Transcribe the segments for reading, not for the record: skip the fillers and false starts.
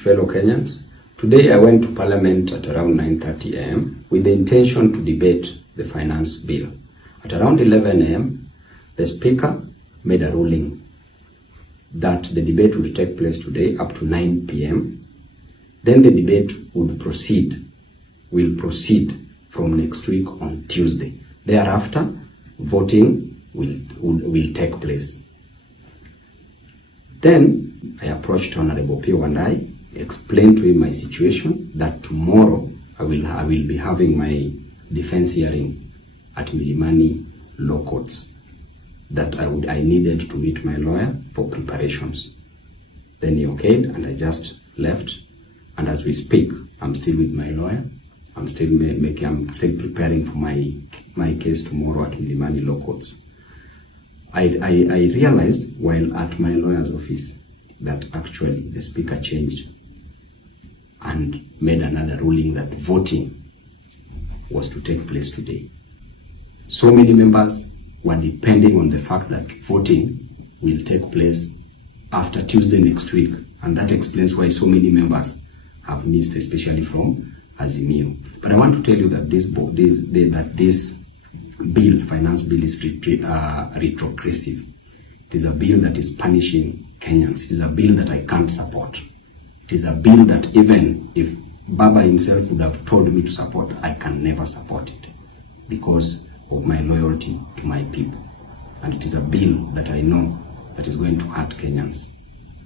fellow Kenyans. Today I went to Parliament at around 9:30 a.m. with the intention to debate the finance bill. At around 11 a.m., the Speaker made a ruling that the debate would take place today up to 9 p.m. Then the debate will proceed from next week on Tuesday. Thereafter, voting will take place. Then I approached Honorable P. and I explained to him my situation, that tomorrow I will be having my defense hearing at Milimani Law Courts, that I needed to meet my lawyer for preparations. Then he okayed and I just left. And as we speak, I'm still with my lawyer. I'm still preparing for my case tomorrow at Milimani Law Courts. I realized while at my lawyer's office that actually the Speaker changed and made another ruling that voting was to take place today. So many members were depending on the fact that voting will take place after Tuesday next week, and that explains why so many members have missed, especially from Azimio. But I want to tell you that this bill, finance bill, is retrogressive. It is a bill that is punishing Kenyans. It is a bill that I can't support. It is a bill that even if Baba himself would have told me to support, I can never support it because of my loyalty to my people. And it is a bill that I know that is going to hurt Kenyans.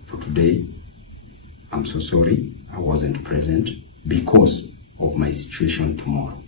For today, I'm so sorry I wasn't present because of my situation tomorrow.